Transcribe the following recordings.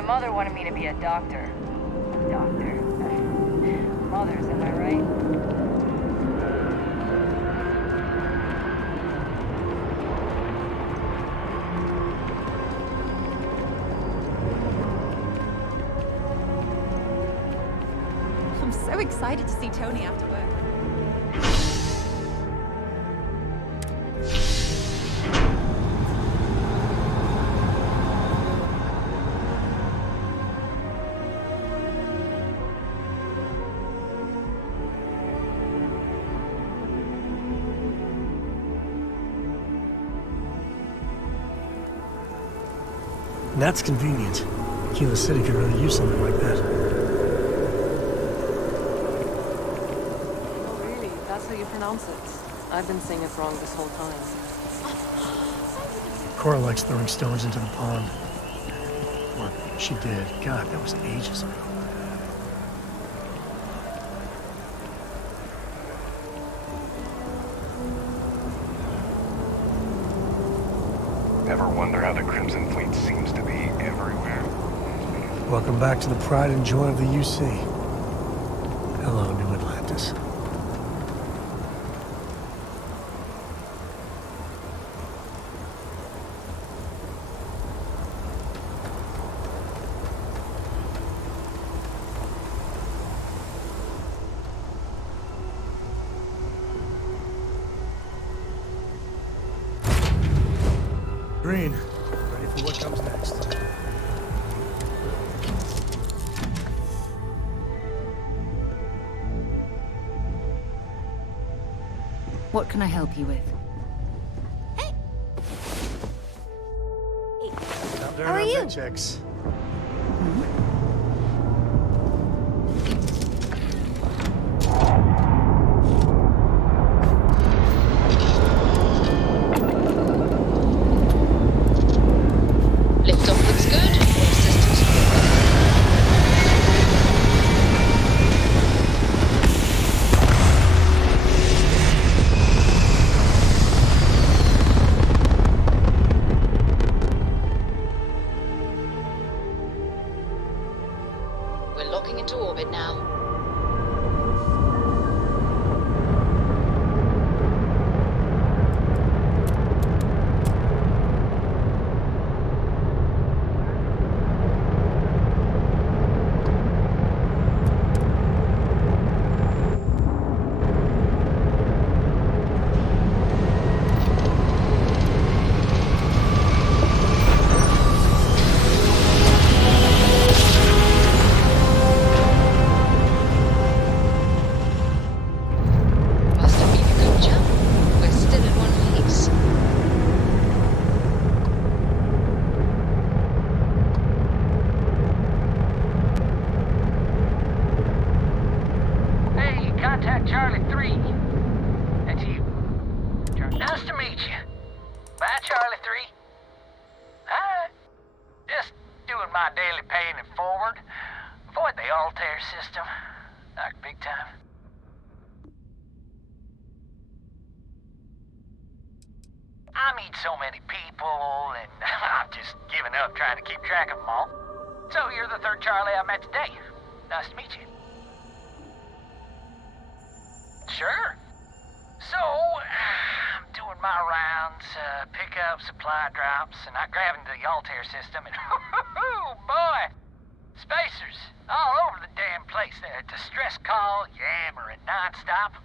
My mother wanted me to be a doctor. Doctor. Mothers, am I right? I'm so excited to see Tony after work. That's convenient. Kilo City could really use something like that. Oh, really? That's how you pronounce it? I've been saying it wrong this whole time. Cora likes throwing stones into the pond. Or she did. God, that was ages ago. Ever wonder how the Crimson Fleet seems to be everywhere? Welcome back to the pride and joy of the UC. Hello, New Atlantis. Green, ready for what comes next. What can I help you with? Stop doing How are our you? vet checks. Liftoff looks good. All systems go. We're locking into orbit now. Must have been a good jump. We're still in one piece. Hey, contact Charlie 3. That's you. Nice to meet you. Bye, Charlie 3. Hi. Just doing my daily paying it forward. Avoid the Altair system. Like big time. I meet so many people, and I've just given up trying to keep track of them all. So you're the third Charlie I met today. Nice to meet you. Sure. So, I'm doing my rounds, pick up supply drops, and I grab into the Altair system, and oh boy! Spacers all over the damn place there. Distress call, yammering nonstop.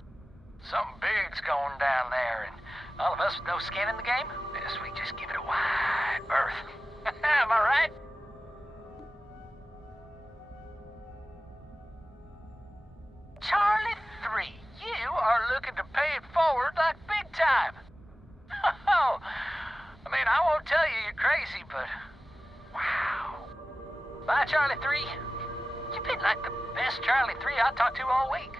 Something big's going down there, and all of us with no skin in the game, best we just give it a wide berth. Am I right? Charlie 3, you are looking to pay it forward like big time. Oh, I mean, I won't tell you you're crazy, but wow. Bye, Charlie 3. You've been like the best Charlie 3 I talked to all week.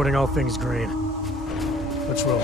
reporting all things green. Let's roll.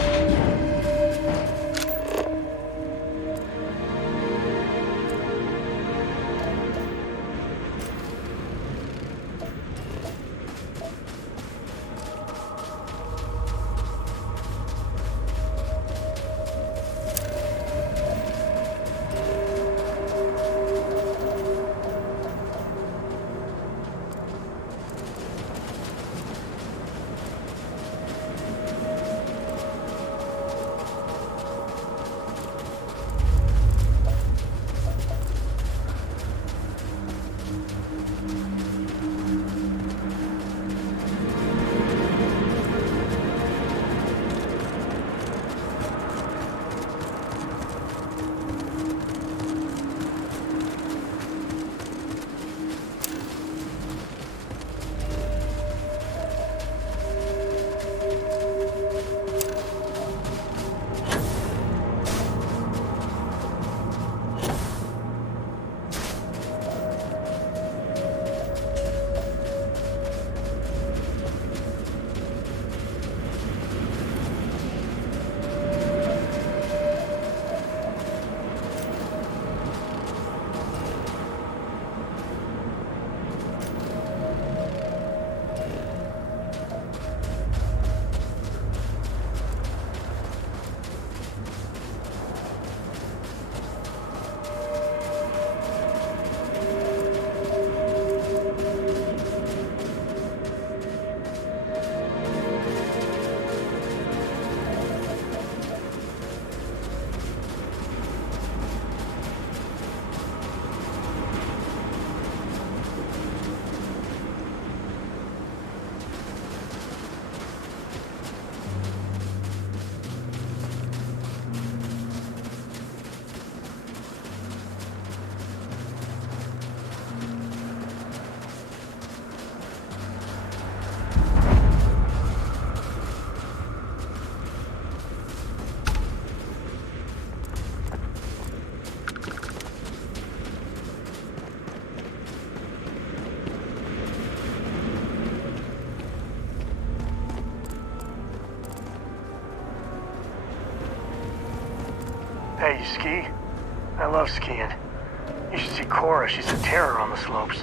Hey, you ski? I love skiing. You should see Cora. She's a terror on the slopes.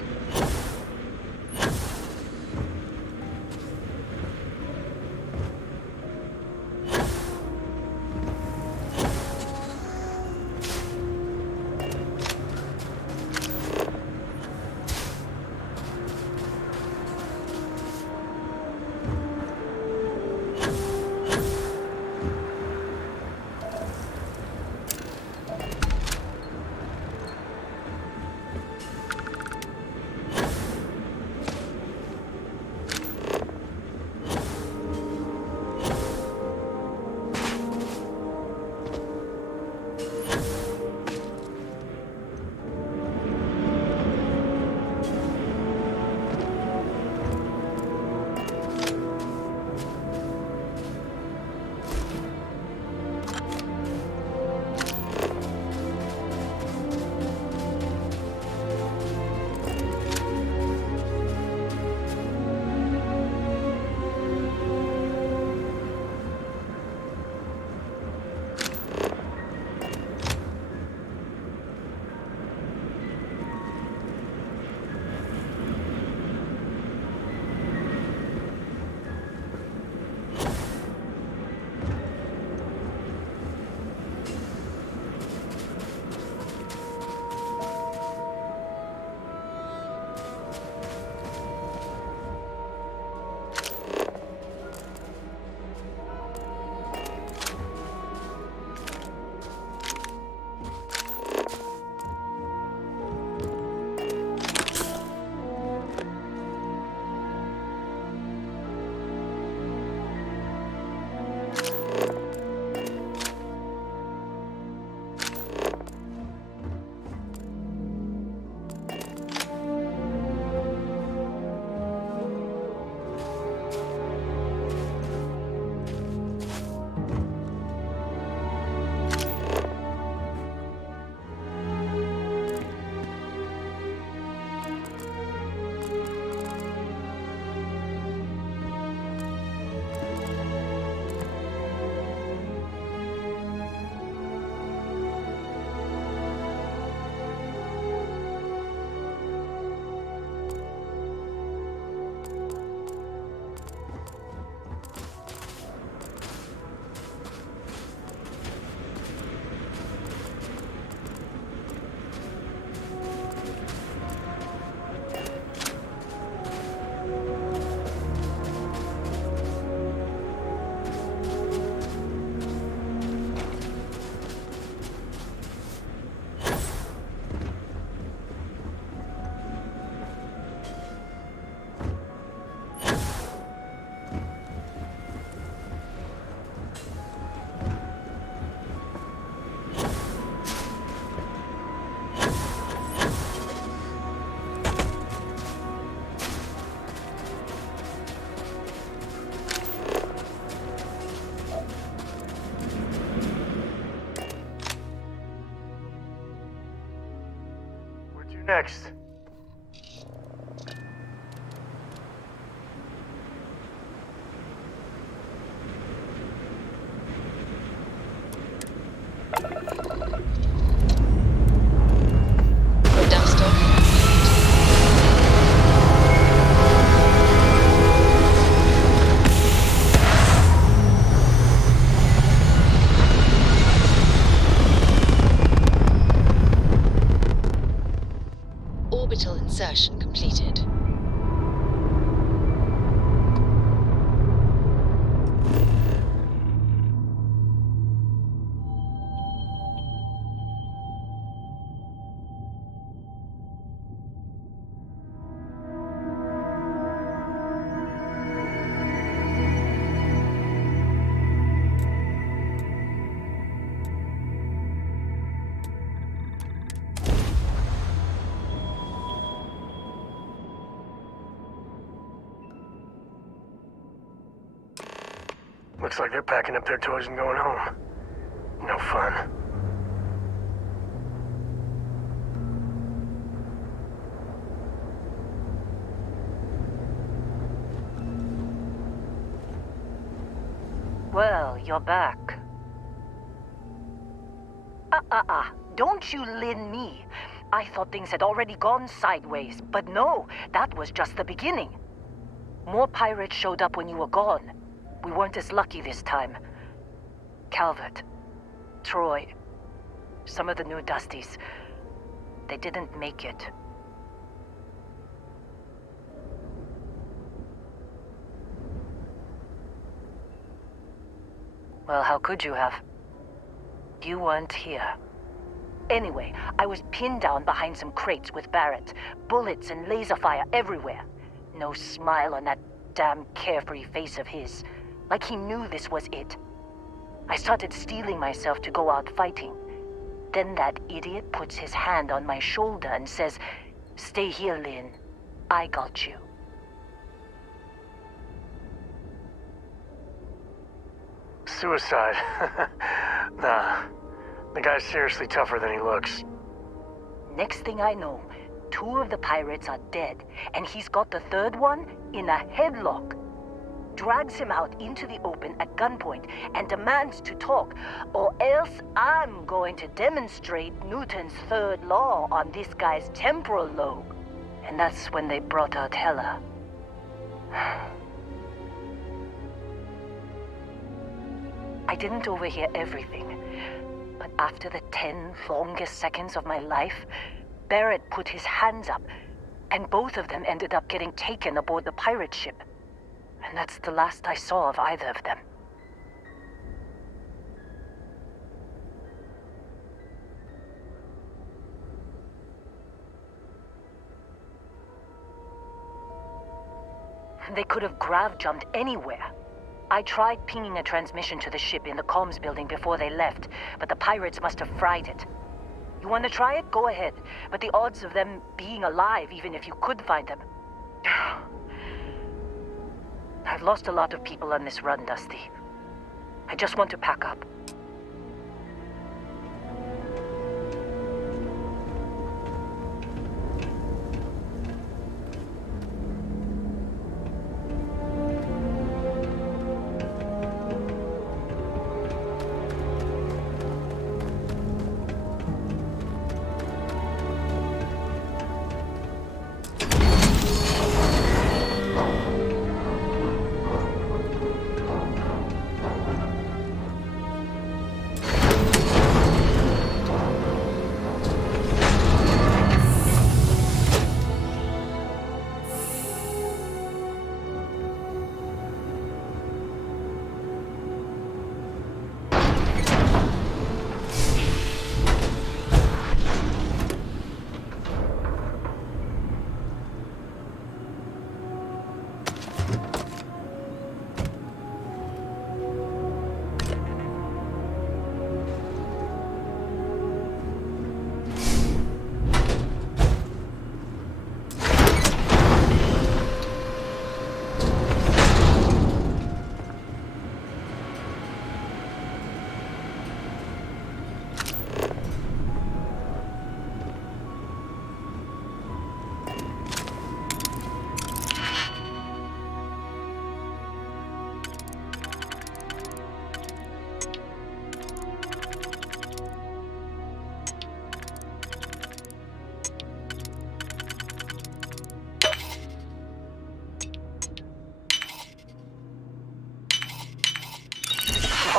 Next. Dust off. Orbital insertion completed. Looks like they're packing up their toys and going home. No fun. Well, you're back. Don't you lin me. I thought things had already gone sideways, but no, that was just the beginning. More pirates showed up when you were gone. We weren't as lucky this time. Calvert, Troy, some of the new Dusties, they didn't make it. Well, how could you have? You weren't here. Anyway, I was pinned down behind some crates with Barrett. Bullets and laser fire everywhere. No smile on that damn carefree face of his. Like he knew this was it. I started steeling myself to go out fighting. Then that idiot puts his hand on my shoulder and says, "Stay here, Lynn. I got you." Suicide. Nah. The guy's seriously tougher than he looks. Next thing I know, 2 of the pirates are dead, and he's got the 3rd one in a headlock. Drags him out into the open at gunpoint and demands to talk, or else I'm going to demonstrate Newton's 3rd law on this guy's temporal lobe. And that's when they brought out Hella. I didn't overhear everything, but after the 10 longest seconds of my life, Barrett put his hands up, and both of them ended up getting taken aboard the pirate ship. And that's the last I saw of either of them. They could have grav-jumped anywhere. I tried pinging a transmission to the ship in the comms building before they left, but the pirates must have fried it. You want to try it? Go ahead. But the odds of them being alive, even if you could find them... I've lost a lot of people on this run, Dusty. I just want to pack up.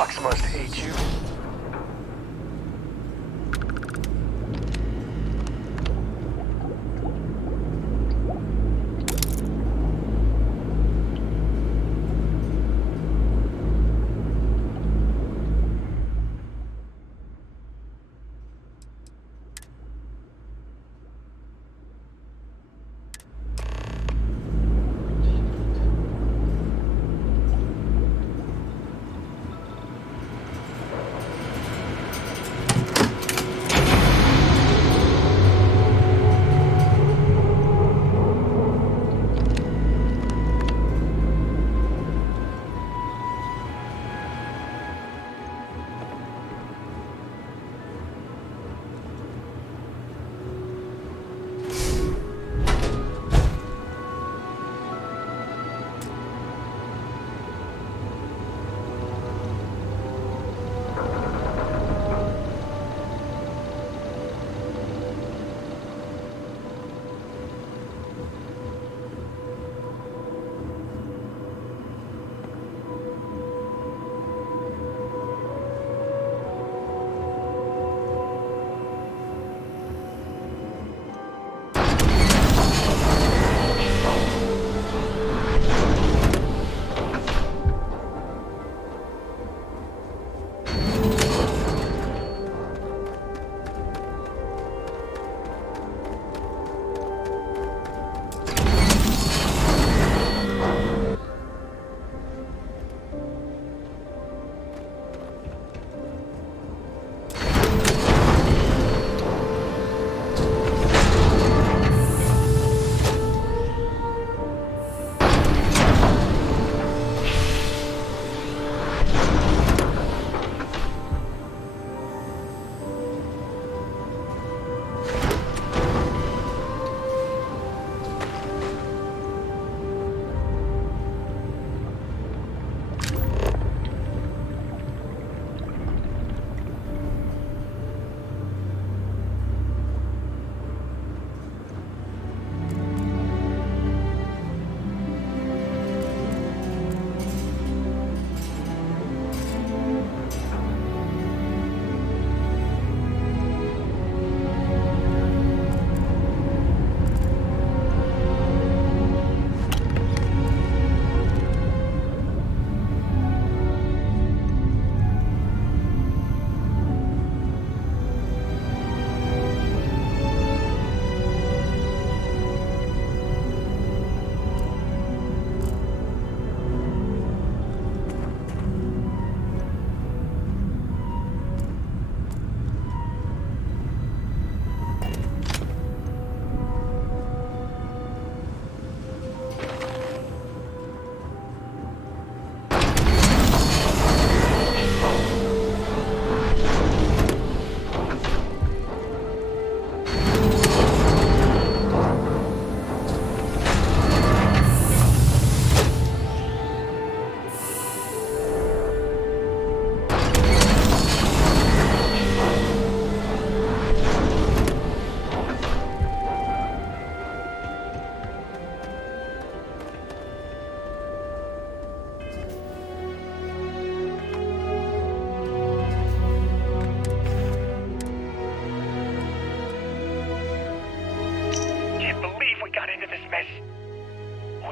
box must hate you.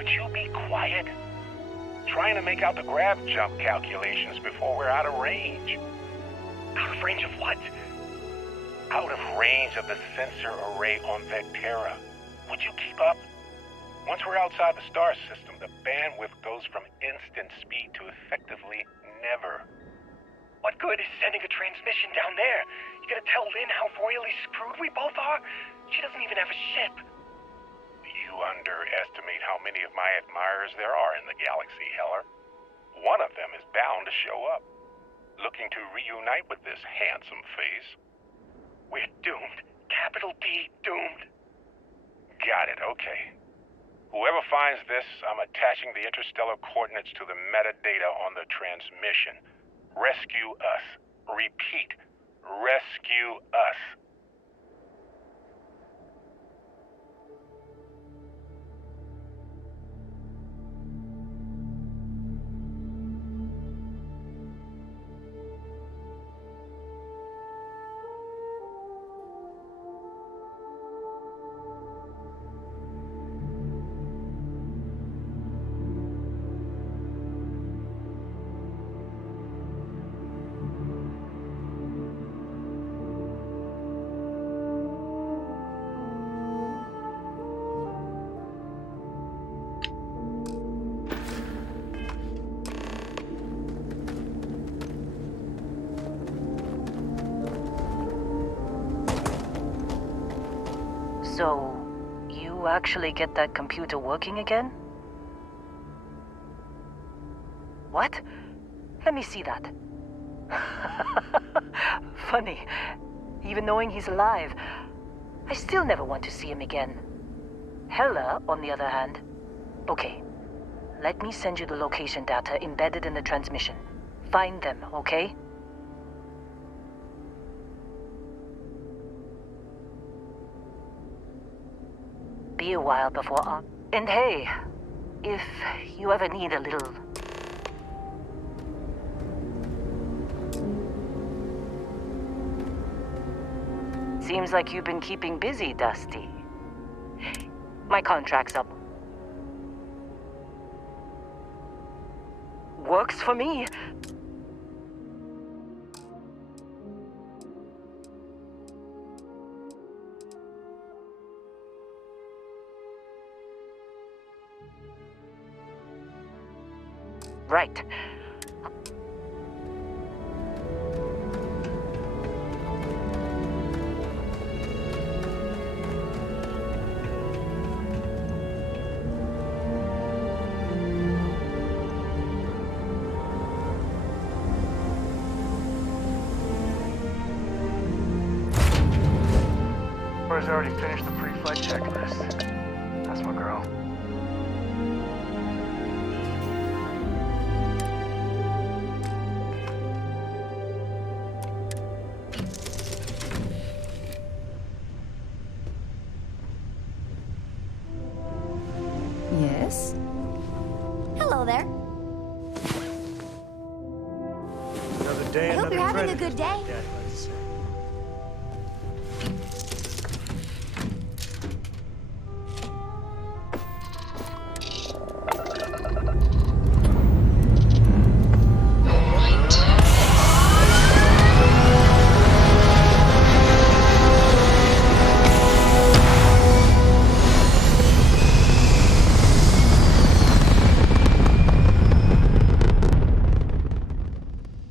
Would you be quiet? Trying to make out the grav jump calculations before we're out of range. Out of range of what? Out of range of the sensor array on Vectera. Would you keep up? Once we're outside the star system, the bandwidth goes from instant speed to effectively never. What good is sending a transmission down there? You gonna tell Lynn how royally screwed we both are? She doesn't even have a ship. You underestimate how many of my admirers there are in the galaxy, Heller. One of them is bound to show up, looking to reunite with this handsome face. We're doomed. Capital D, doomed. Got it, okay. Whoever finds this, I'm attaching the interstellar coordinates to the metadata on the transmission. Rescue us. Repeat. Rescue us. So, you actually get that computer working again? What? Let me see that. Funny. Even knowing he's alive, I still never want to see him again. Hella, on the other hand. Okay. Let me send you the location data embedded in the transmission. Find them, okay? Be a while before And hey, if you ever need a little... Seems like you've been keeping busy, Dusty. My contract's up. Works for me. Right. Laura's already finished the pre-flight checklist. That's my girl. Yes? Hello there. Another day, I hope another you're having credit, a good as my day. dad likes to say.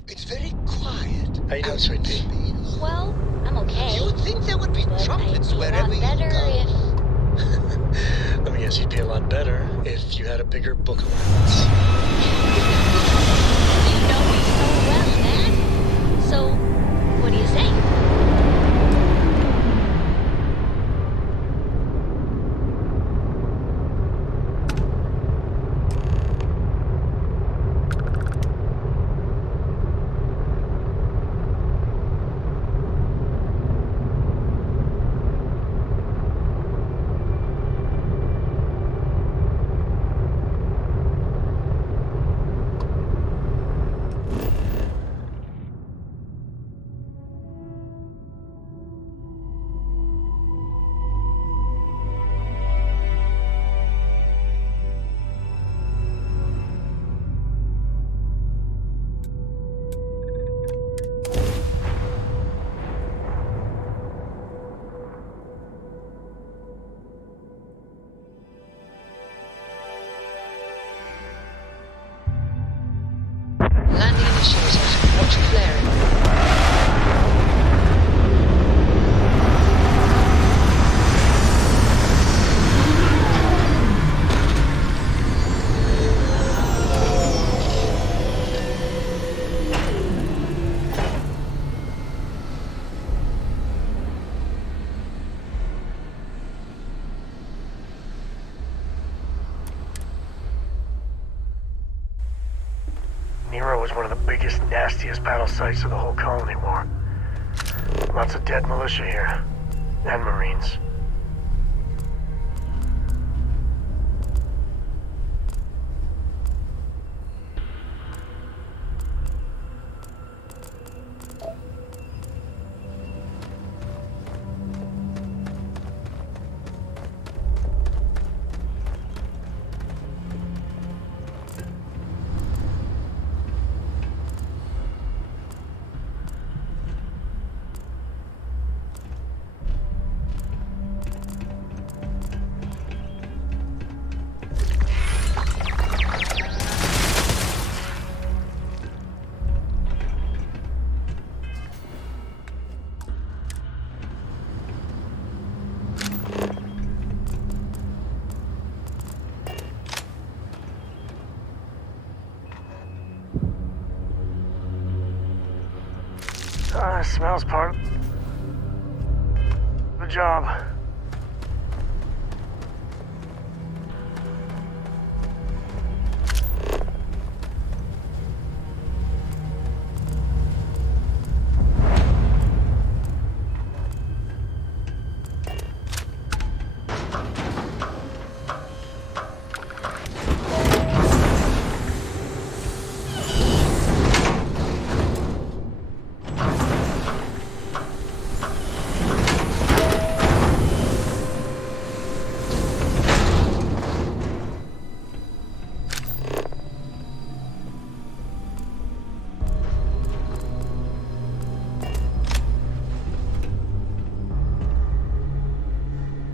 It's very quiet. How you doing, sweet pea? Well, I'm okay. You would think there would be But trumpets I'd be a wherever lot you better go. if... Let me guess, you'd be a lot better if you had a bigger book allowance. You know me so well, Dad. So, what do you say? Landing initiated. Watch flaring. Nero was one of the biggest, nastiest battle sites of the whole colony war. Lots of dead militia here. And Marines. Smells part. Good job.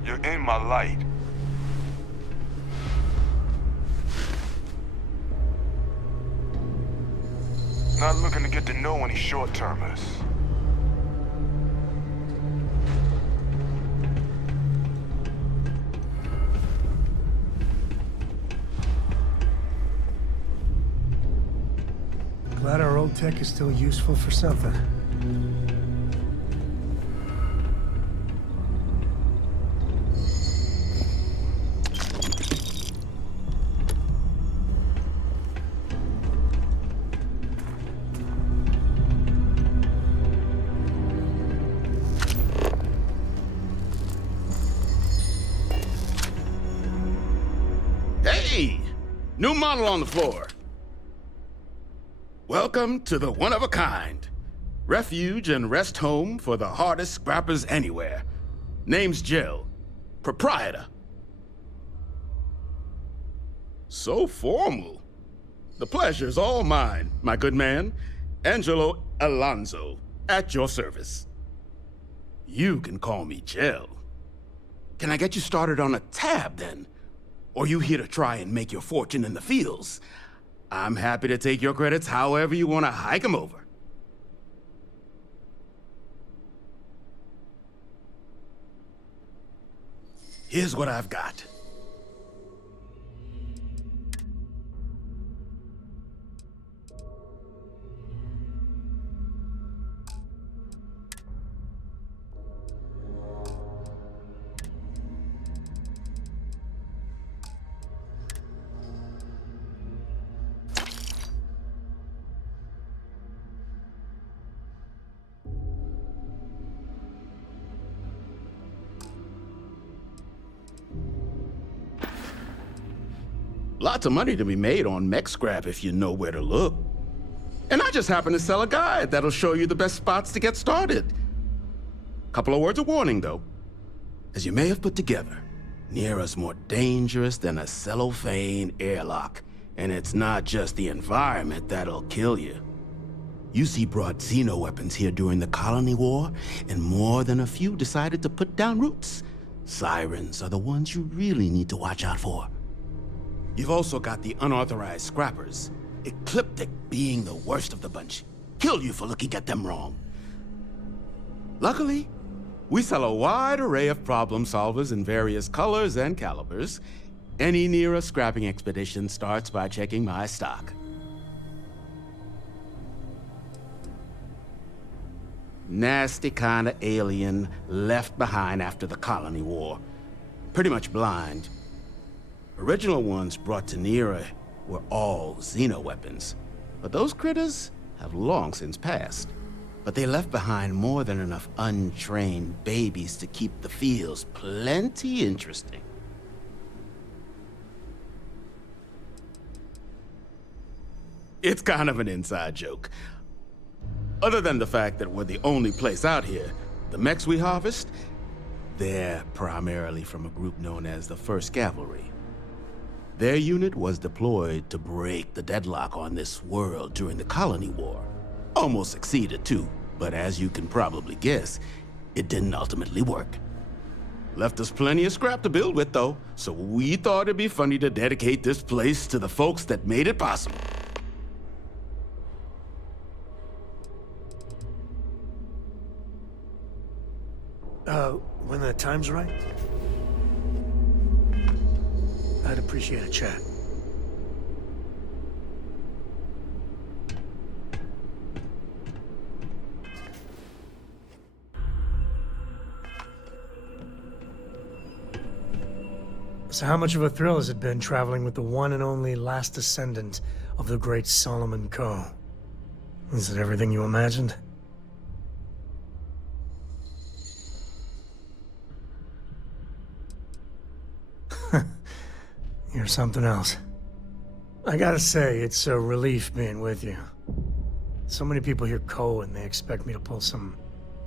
You're in my light. Not looking to get to know any short-termers. Glad our old tech is still useful for something. Hey! New model on the floor. Welcome to the one-of-a-kind. Refuge and rest home for the hardest scrappers anywhere. Name's Jill. Proprietor. So formal. The pleasure's all mine, my good man. Angelo Alonso, at your service. You can call me Jill. Can I get you started on a tab, then? Or you here to try and make your fortune in the fields? I'm happy to take your credits however you want to hike them over. Here's what I've got. Lots of money to be made on mech scrap if you know where to look. And I just happen to sell a guide that'll show you the best spots to get started. Couple of words of warning, though. As you may have put together, Nera's more dangerous than a cellophane airlock. And it's not just the environment that'll kill you. UC brought Xeno weapons here during the Colony War, and more than a few decided to put down roots. Sirens are the ones you really need to watch out for. You've also got the unauthorized scrappers, Ecliptic being the worst of the bunch. Kill you for looking at them wrong. Luckily, we sell a wide array of problem solvers in various colors and calibers. Any Nera scrapping expedition starts by checking my stock. Nasty kind of alien left behind after the Colony War. Pretty much blind. Original ones brought to Nera were all Xeno weapons, but those critters have long since passed. But they left behind more than enough untrained babies to keep the fields plenty interesting. It's kind of an inside joke. Other than the fact that we're the only place out here, the mechs we harvest, they're primarily from a group known as the 1st Cavalry. Their unit was deployed to break the deadlock on this world during the Colony War. Almost succeeded too, but as you can probably guess, it didn't ultimately work. Left us plenty of scrap to build with though, so we thought it'd be funny to dedicate this place to the folks that made it possible. When the time's right, I'd appreciate a chat. So how much of a thrill has it been traveling with the one and only last descendant of the great Solomon Coe? Is it everything you imagined? You're something else. I gotta say, it's a relief being with you. So many people hear Coe and they expect me to pull some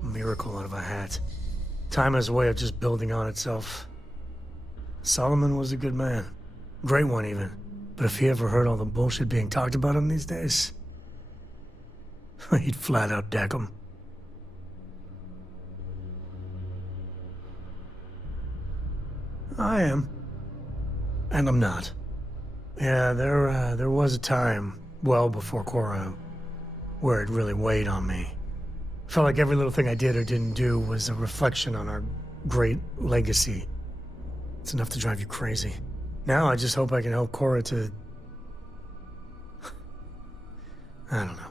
miracle out of a hat. Time has a way of just building on itself. Solomon was a good man. Great one, even. But if he ever heard all the bullshit being talked about him these days, he'd flat out deck him. I am. And I'm not. Yeah, there was a time, well before Cora, where it really weighed on me. Felt like every little thing I did or didn't do was a reflection on our great legacy. It's enough to drive you crazy. Now I just hope I can help Cora to... I don't know.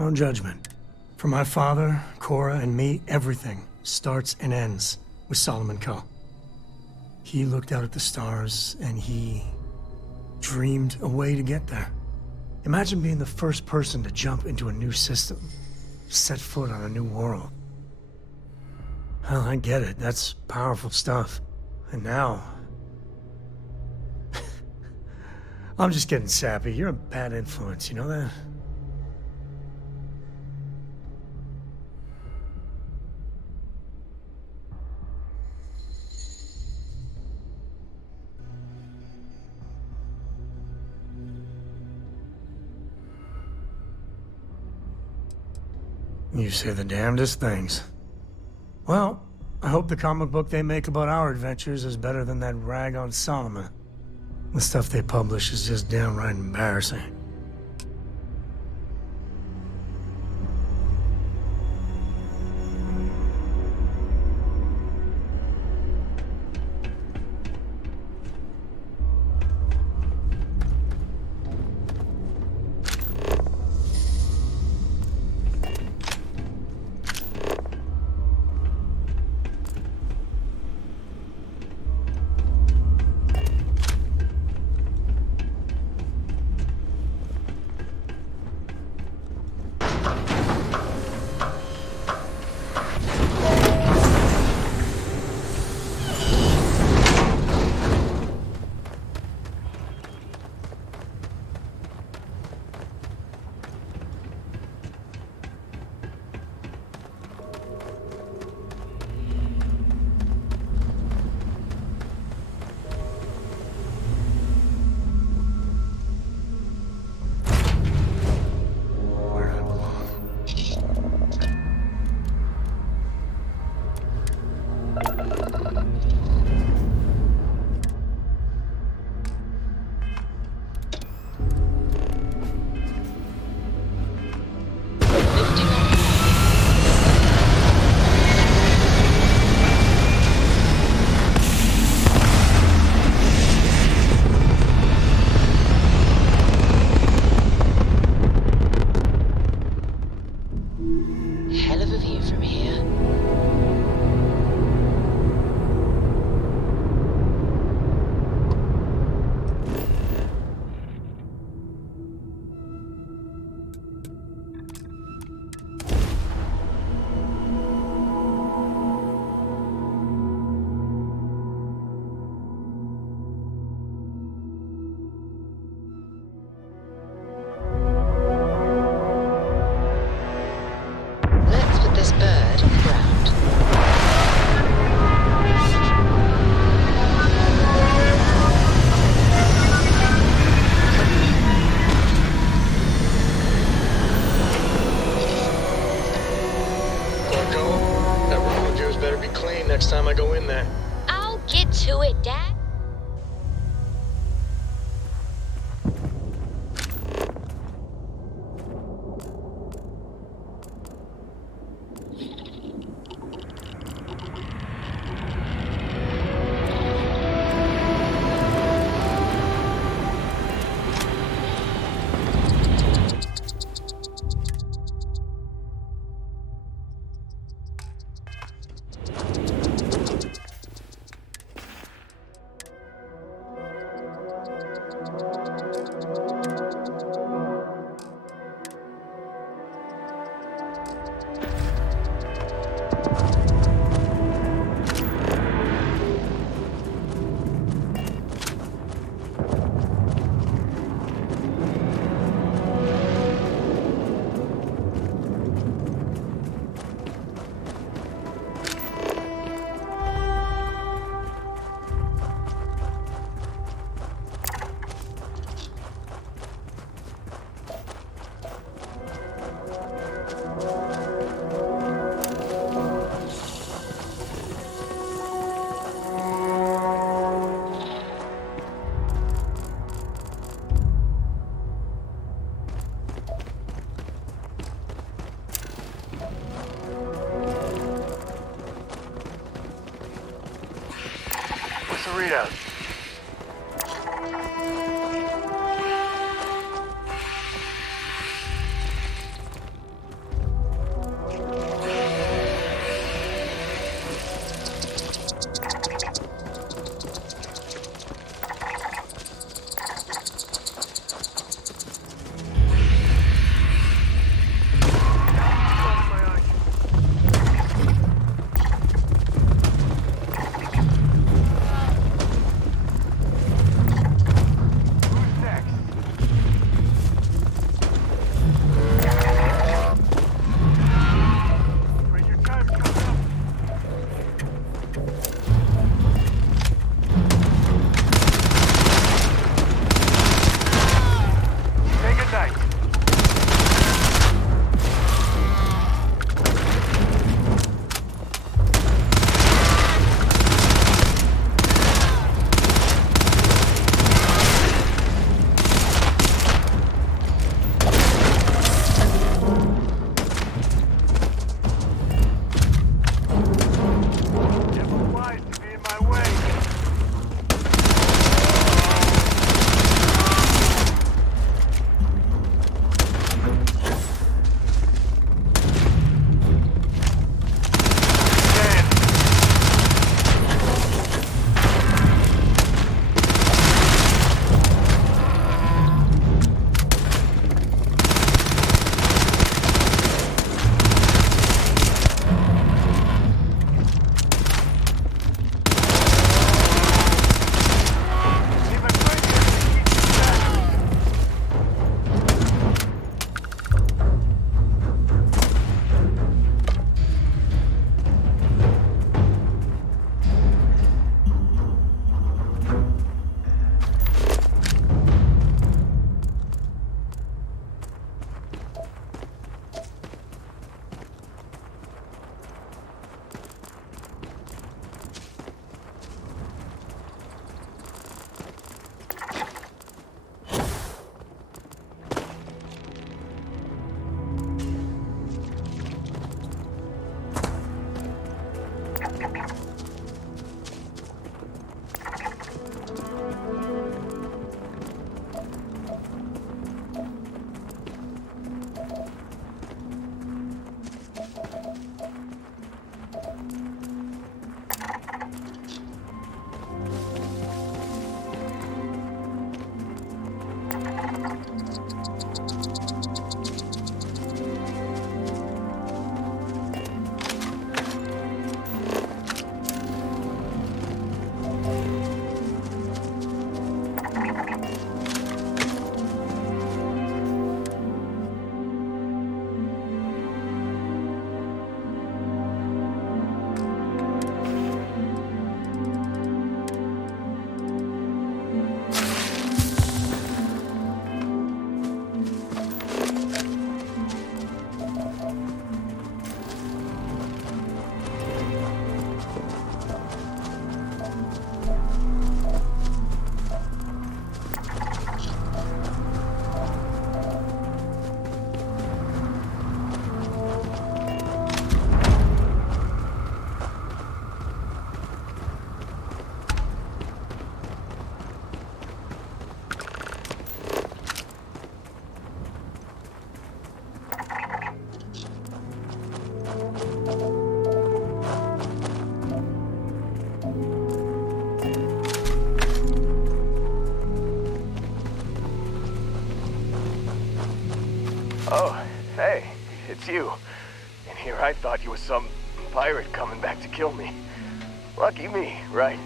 No judgment. For my father, Cora, and me, everything starts and ends with Solomon Coe. He looked out at the stars, and he dreamed a way to get there. Imagine being the first person to jump into a new system, set foot on a new world. Hell, I get it. That's powerful stuff. And now... I'm just getting sappy. You're a bad influence, you know that? You say the damnedest things. Well, I hope the comic book they make about our adventures is better than that rag on Solomon. The stuff they publish is just downright embarrassing. the readout? Oh, hey, it's you. And here I thought you was some pirate coming back to kill me. Lucky me, right?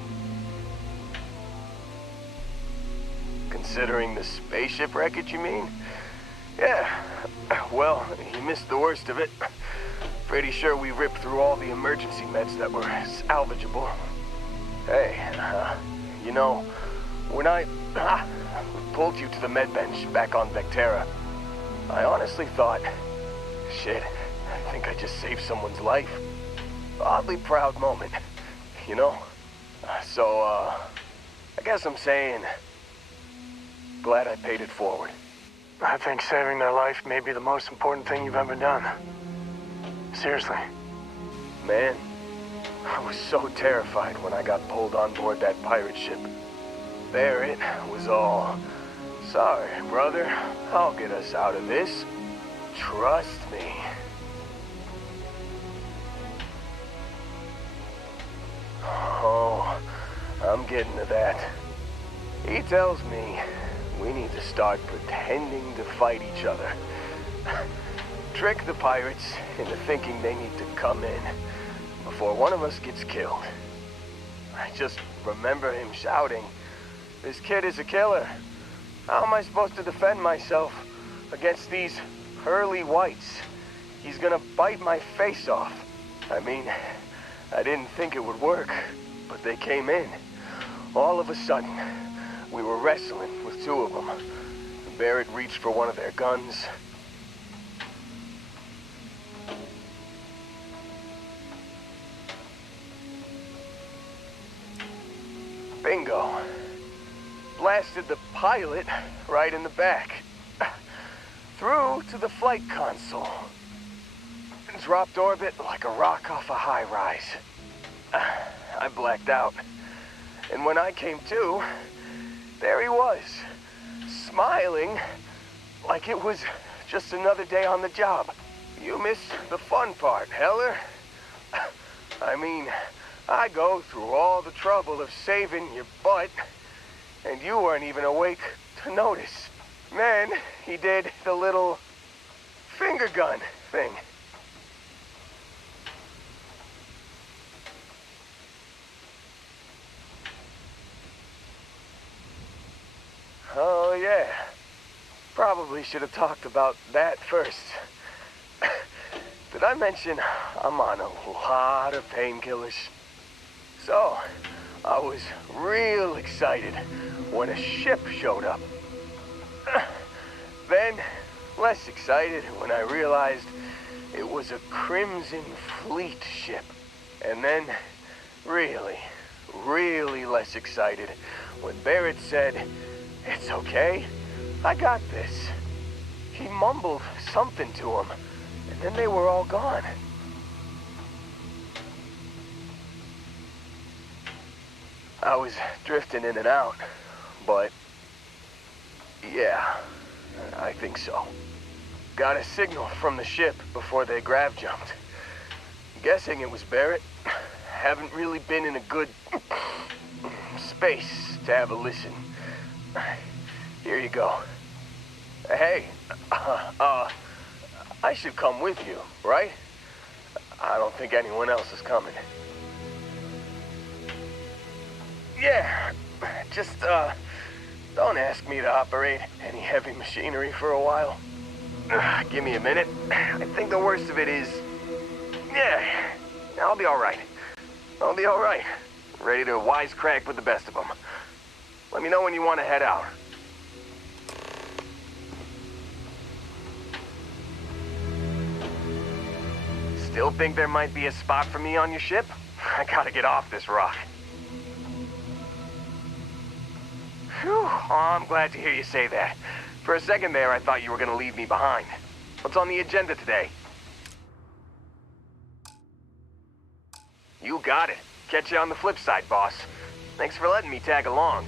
Considering the spaceship wreckage, you mean? Yeah, well, you missed the worst of it. Pretty sure we ripped through all the emergency meds that were salvageable. Hey, you know, when I pulled you to the med bench back on Vectera, I honestly thought, shit, I think I just saved someone's life. Oddly proud moment, you know? So, I guess I'm saying, glad I paid it forward. I think saving their life may be the most important thing you've ever done. Seriously. Man, I was so terrified when I got pulled on board that pirate ship. Barrett was all, "Sorry, brother, I'll get us out of this. Trust me." Oh, I'm getting to that. He tells me we need to start pretending to fight each other. Trick the pirates into thinking they need to come in before one of us gets killed. I just remember him shouting, "This kid is a killer. How am I supposed to defend myself against these early whites? He's gonna bite my face off." I mean, I didn't think it would work, but they came in. All of a sudden, we were wrestling with two of them. Barrett reached for one of their guns. Bingo. Blasted the pilot right in the back. Through to the flight console. Dropped orbit like a rock off a high rise. I blacked out. And when I came to, there he was, smiling like it was just another day on the job. You missed the fun part, Heller. I mean, I go through all the trouble of saving your butt, and you weren't even awake to notice. Then he did the little finger gun thing. Oh, yeah. Probably should have talked about that first. Did I mention I'm on a lot of painkillers? So, I was real excited when a ship showed up. Then, less excited when I realized it was a Crimson Fleet ship. And then, really, really less excited when Barrett said, "It's okay, I got this." He mumbled something to him, and then they were all gone. I was drifting in and out, but yeah, I think so. Got a signal from the ship before they grav jumped. Guessing it was Barrett. Haven't really been in a good space to have a listen. Here you go. Hey, I should come with you, right? I don't think anyone else is coming. Yeah, just, don't ask me to operate any heavy machinery for a while. Give me a minute. I think the worst of it is... Yeah, I'll be alright. I'll be alright. Ready to wisecrack with the best of them. Let me know when you want to head out. Still think there might be a spot for me on your ship? I gotta get off this rock. Whew, oh, I'm glad to hear you say that. For a second there, I thought you were gonna leave me behind. What's on the agenda today? You got it. Catch you on the flip side, boss. Thanks for letting me tag along.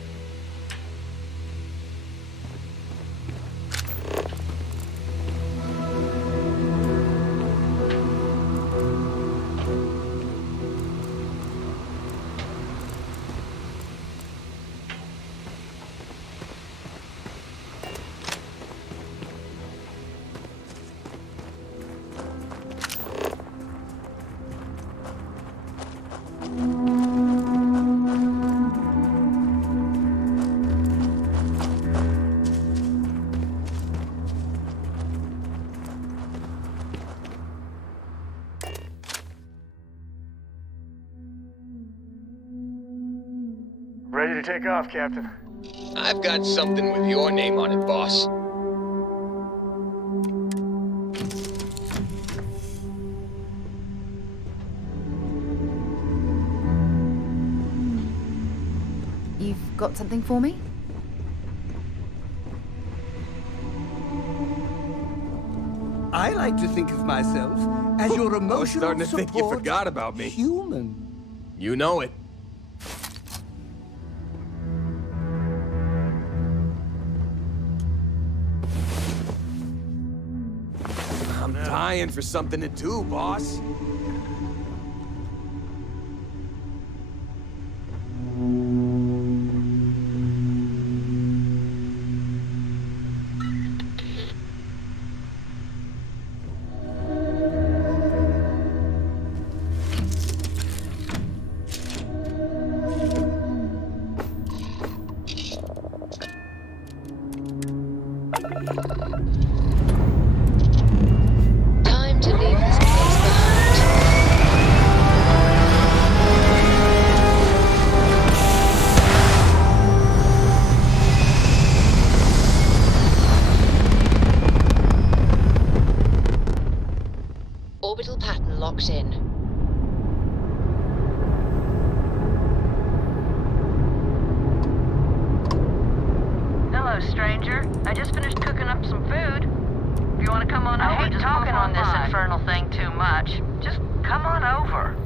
Ready to take off, Captain. I've got something with your name on it, boss. You've got something for me? I like to think of myself as your emotional starting to think you support forgot about me. human. You know it. I'm dying for something to do, boss. Time to leave this place behind. Orbital pattern locked in. Hello, stranger. I just finished cooking up some food. If you want to come on over, I hate just talking pop on this by. infernal thing too much. Just come on over.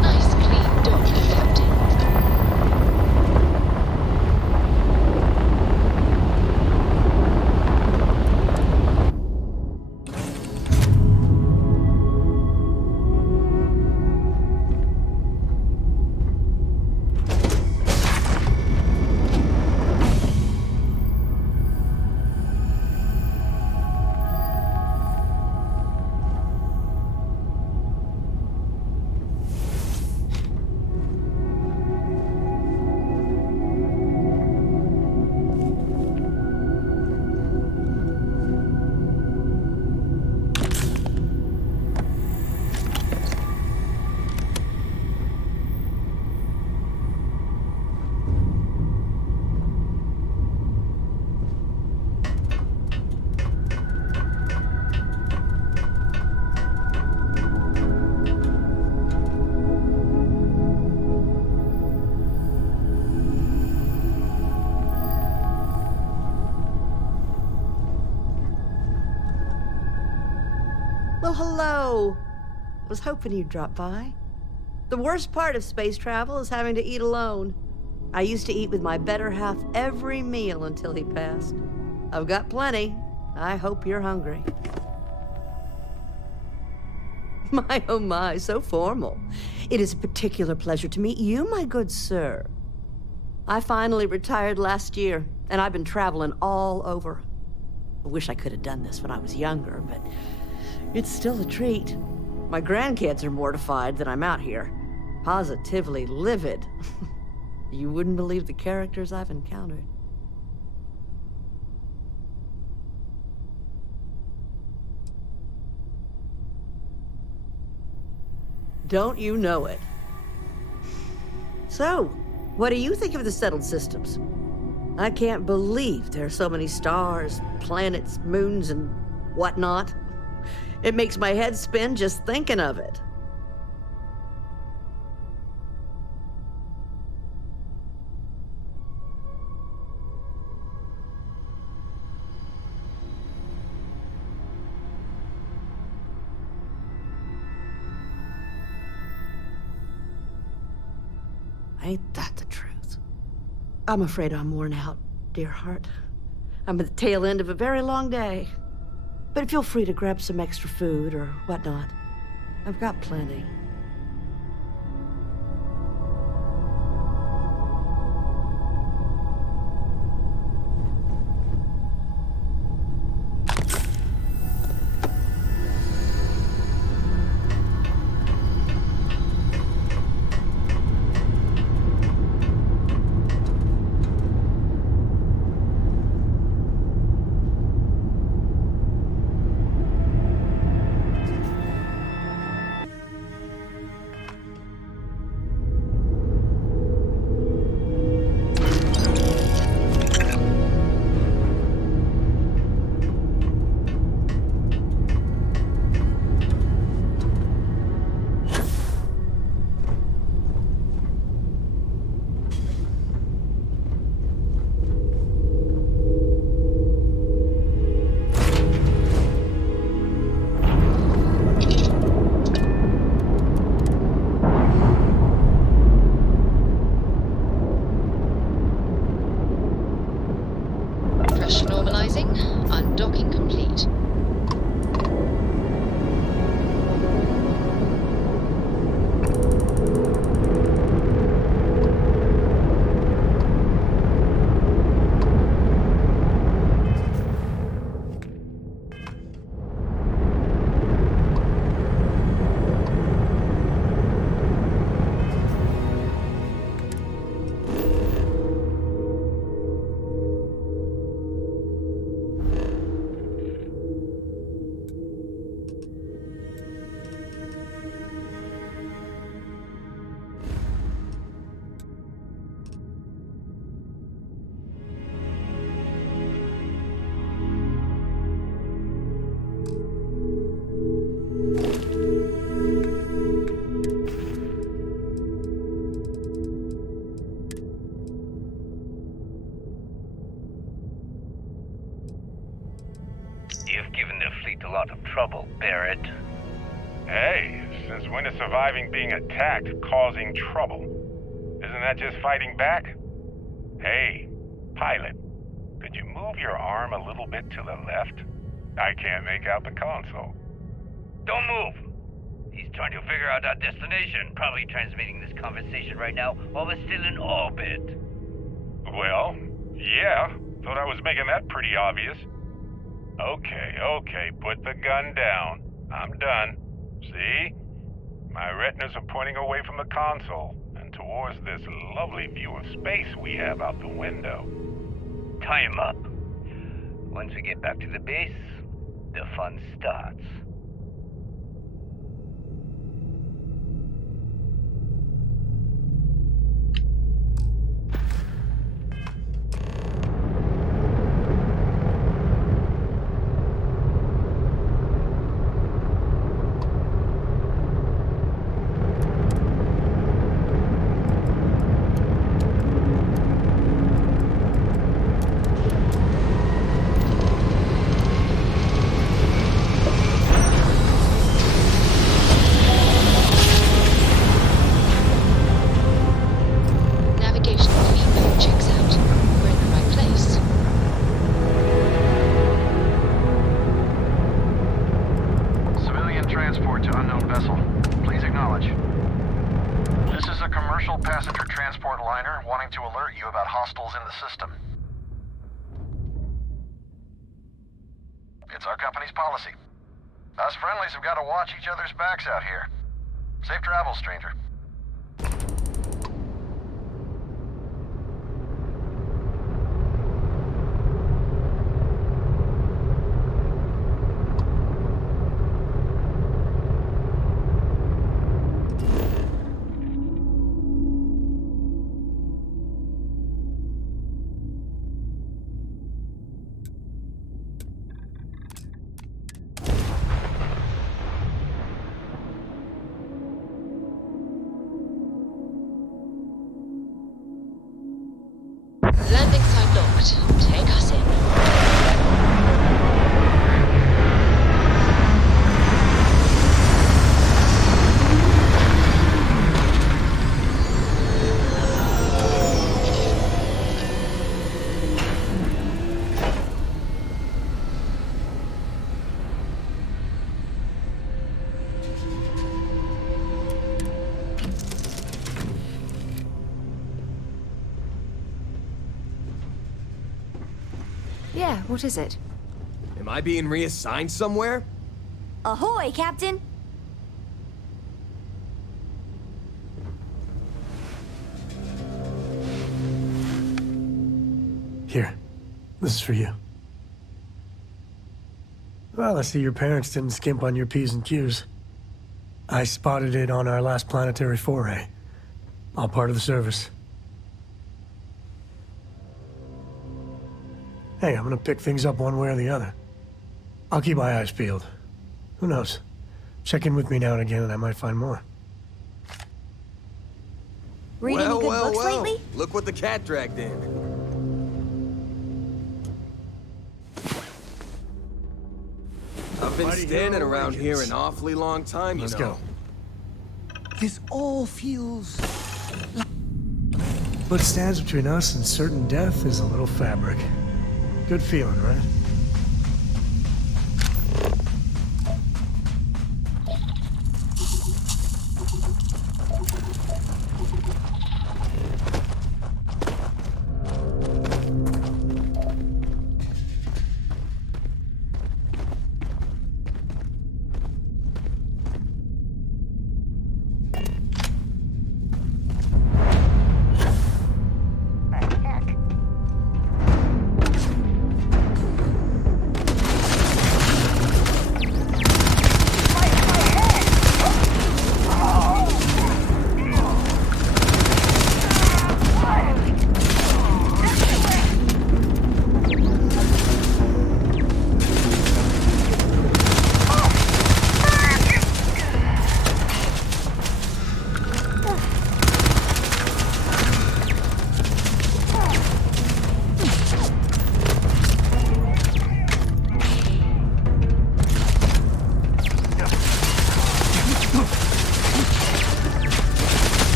Nice clean dock, Captain. Well, hello. I was hoping you'd drop by. The worst part of space travel is having to eat alone. I used to eat with my better half every meal until he passed. I've got plenty. I hope you're hungry. My, oh my, so formal. It is a particular pleasure to meet you, my good sir. I finally retired last year, and I've been traveling all over. I wish I could have done this when I was younger, but it's still a treat. My grandkids are mortified that I'm out here. Positively livid. You wouldn't believe the characters I've encountered. Don't you know it? So, what do you think of the settled systems? I can't believe there are so many stars, planets, moons, and whatnot. It makes my head spin just thinking of it. Ain't that the truth? I'm afraid I'm worn out, dear heart. I'm at the tail end of a very long day. But feel free to grab some extra food or whatnot. I've got plenty. when is surviving being attacked causing trouble? Isn't that just fighting back? Hey, pilot, could you move your arm a little bit to the left? I can't make out the console. Don't move! He's trying to figure out our destination. Probably transmitting this conversation right now while we're still in orbit. Well, yeah. Thought I was making that pretty obvious. Okay, put the gun down. I'm done. See? My retinas are pointing away from the console and towards this lovely view of space we have out the window. Tie him up. Once we get back to the base, the fun starts. It's our company's policy. Us friendlies have got to watch each other's backs out here. Safe travels, stranger. Landing site locked. Take us in. Yeah, what is it? Am I being reassigned somewhere? Ahoy, Captain! Here, this is for you. Well, I see your parents didn't skimp on your P's and Q's. I spotted it on our last planetary foray. All part of the service. Hey, I'm gonna pick things up one way or the other. I'll keep my eyes peeled. Who knows? Check in with me now and again and I might find more. Reading any good books lately? Look what the cat dragged in. I've been standing around here an awfully long time, you know. Let's go. This all feels... What stands between us and certain death is a little fabric. Good feeling, right?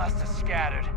must have scattered.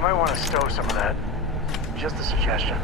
You might want to stow some of that. Just a suggestion.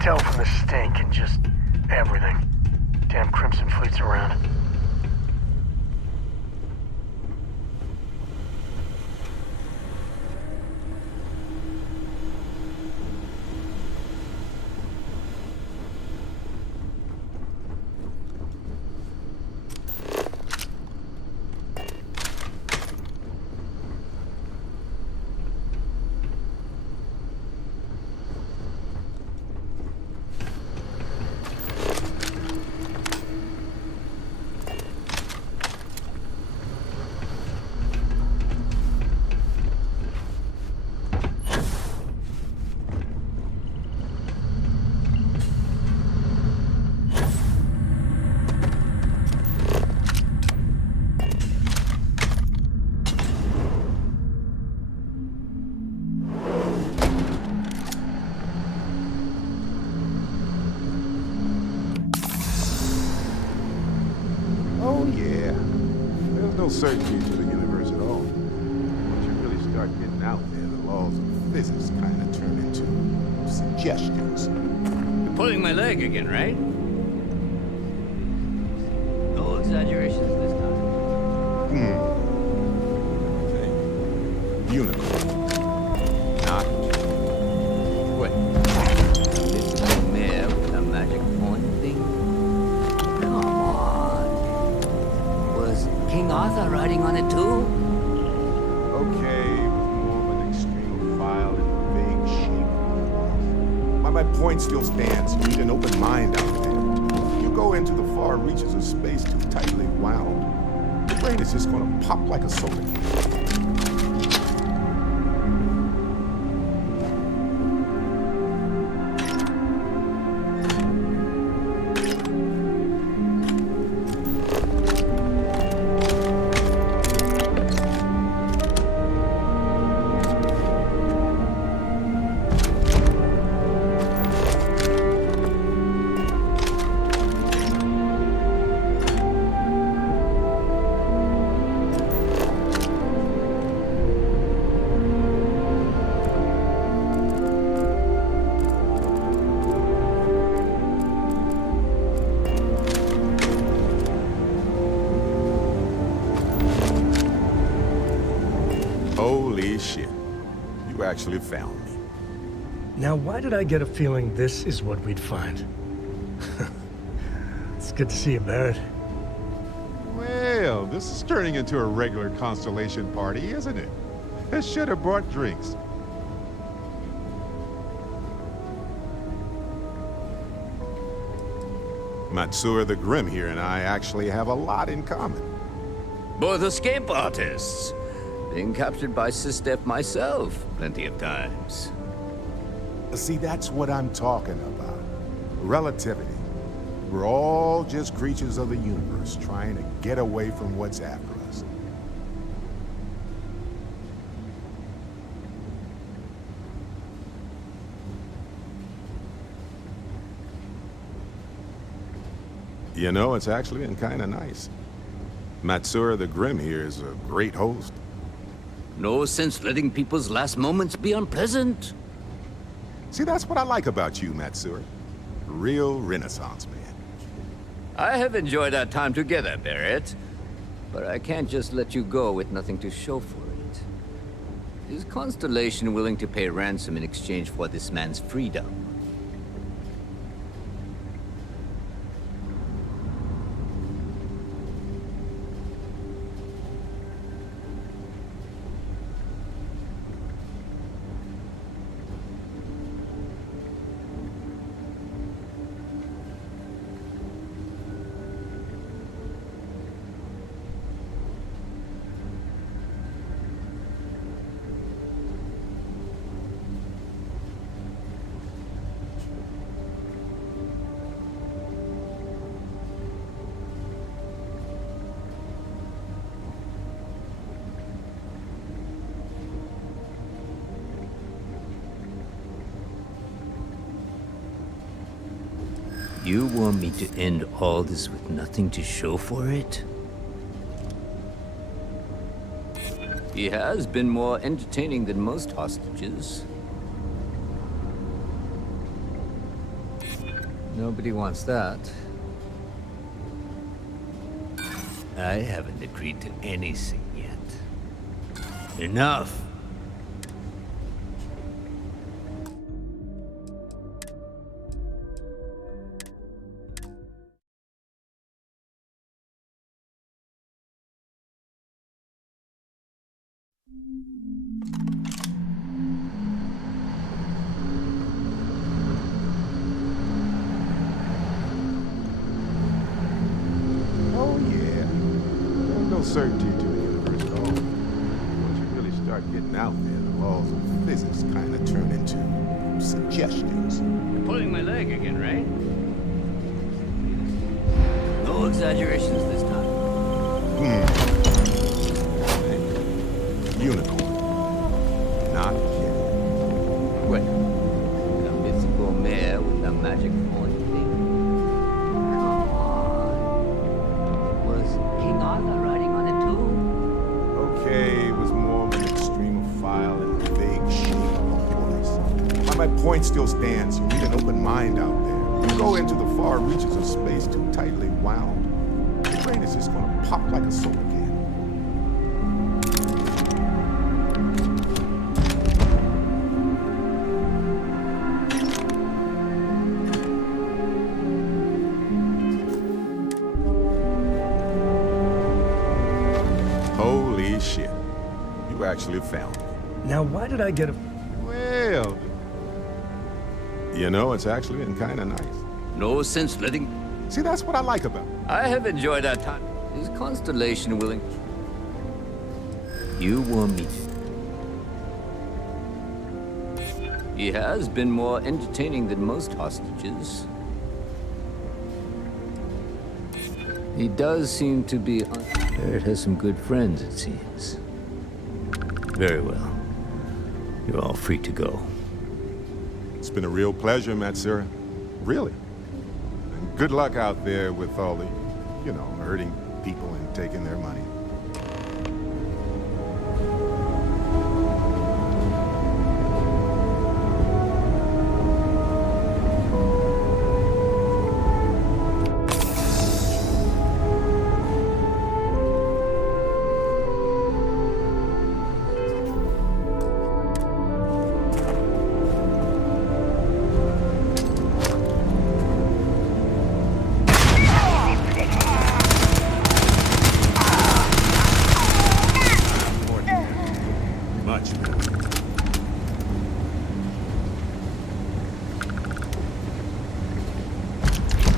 tell from the stink and just everything. Damn Crimson Fleet's around. Oh, yeah. There's no certainty to the universe at all. Once you really start getting out there, the laws of physics kind of turn into suggestions. You're pulling my leg again, right? No exaggerations this time. Unicorn. Not. What? This little mare with a magic horn thing? Come on. Was King Arthur riding on it too? Okay, it was more of an extreme file and vague shape. But my point still stands. You need an open mind out there. You go into the far reaches of space too tightly wound, your brain is just gonna pop like a soda can. Holy shit. You actually found me. Now, why did I get a feeling this is what we'd find? It's good to see you, Barrett. Well, this is turning into a regular Constellation party, isn't it? I should have brought drinks. Matsura the Grim here and I actually have a lot in common. Both escape artists. Being captured by Sistef myself plenty of times. See, that's what I'm talking about. Relativity. We're all just creatures of the universe trying to get away from what's after us. You know, it's actually been kind of nice. Matsura the Grim here is a great host. No sense letting people's last moments be unpleasant. See, that's what I like about you, Matsura. Real Renaissance man. I have enjoyed our time together, Barrett. But I can't just let you go with nothing to show for it. Is Constellation willing to pay ransom in exchange for this man's freedom? You want me to end all this with nothing to show for it? He has been more entertaining than most hostages. Nobody wants that. I haven't agreed to anything yet. Enough! Oh, yeah. Ain't no certainty to the universe at all. Once you really start getting out there, the laws of physics kind of turn into suggestions. You're pulling my leg again, right? No exaggerations this time. Unicorn. Not kidding. What? The mythical mare with the magic horn thing? Come on. Was King Arthur riding on it too? Okay, it was more of an extremophile and vague shape of a horse. My point still stands. You need an open mind out there. You go into the far reaches of space too tightly wound, your brain is just gonna pop like a soda can. Holy shit. You actually found me. Now, why did I get a... Well, you know, it's actually been kind of nice. No sense letting... See, that's what I like about it. I have enjoyed our time. Is Constellation willing? You want me to. He has been more entertaining than most hostages. He does seem to be... Barrett has some good friends, it seems. Very well. You're all free to go. It's been a real pleasure, Matsura. Really. And good luck out there with all the, you know, hurting people and taking their money.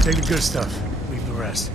Take the good stuff. Leave the rest.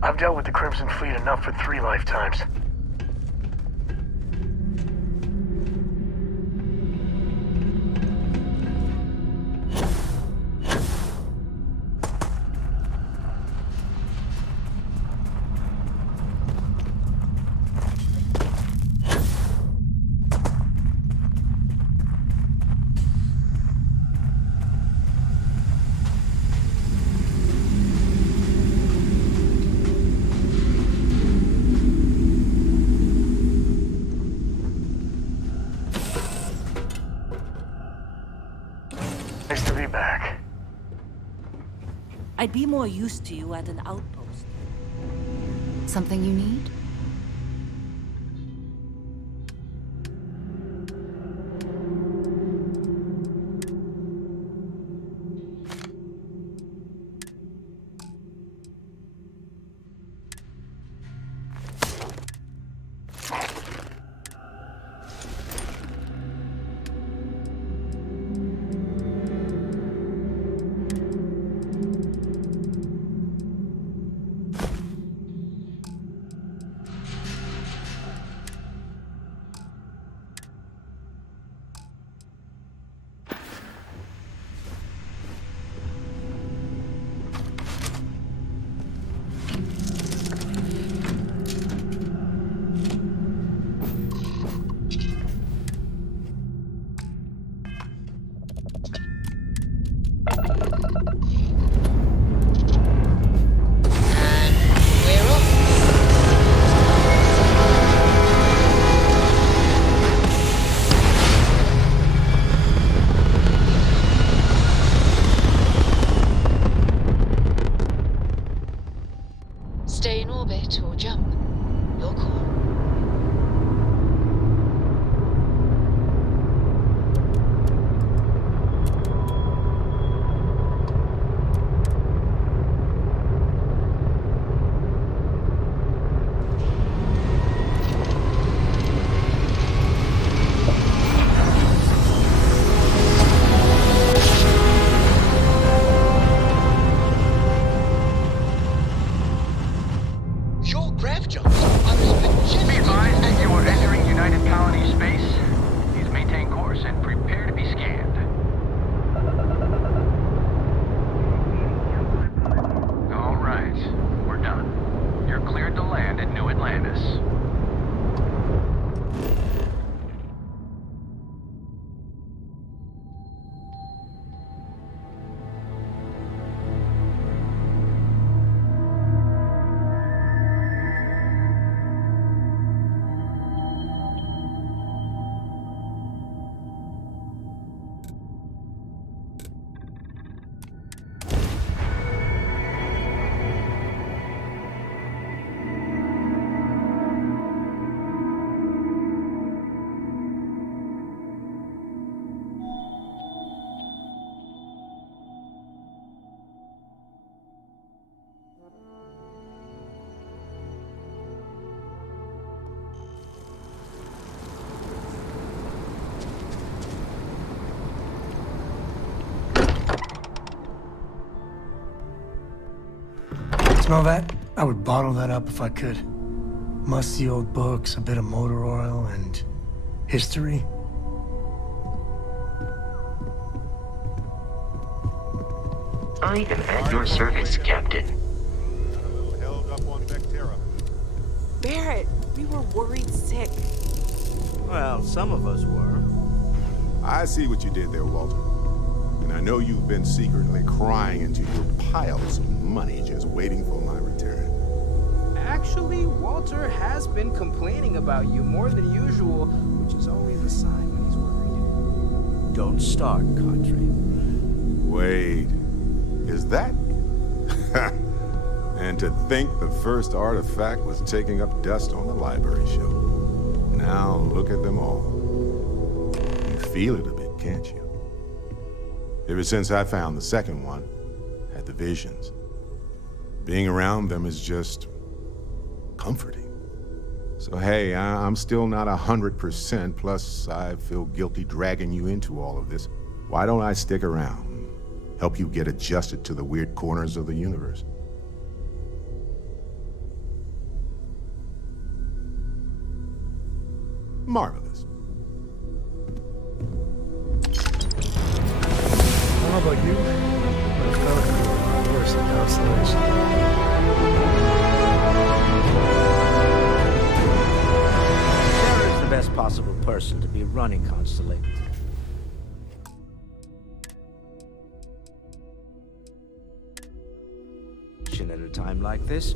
I've dealt with the Crimson Fleet enough for 3 lifetimes. I'd be more used to you at an outpost. Something you need? Stay in orbit or jump. Your call. Your grav jumps are as majestic. Be advised that you are entering United Colony space. Please maintain course and prepare to be scanned. All right, we're done. You're cleared to land at New Atlantis. Smell that? I would bottle that up if I could. Musty old books, a bit of motor oil, and history. I am at your service, Captain. Held up on Vectera. Barrett, we were worried sick. Well, some of us were. I see what you did there, Walter. And I know you've been secretly crying into your piles of money just waiting for my return. Actually, Walter has been complaining about you more than usual, which is always a sign when he's worried. Don't start, Country. Wait, is that? And to think the first artifact was taking up dust on the library shelf. Now look at them all. You feel it a bit, can't you? Ever since I found the second one, had the visions. Being around them is just comforting. So hey, I'm still not 100%, plus I feel guilty dragging you into all of this. Why don't I stick around? Help you get adjusted to the weird corners of the universe. Marvelous. How about you? I felt the worst constellation. Sarah is the best possible person to be running Constellation. At a time like this,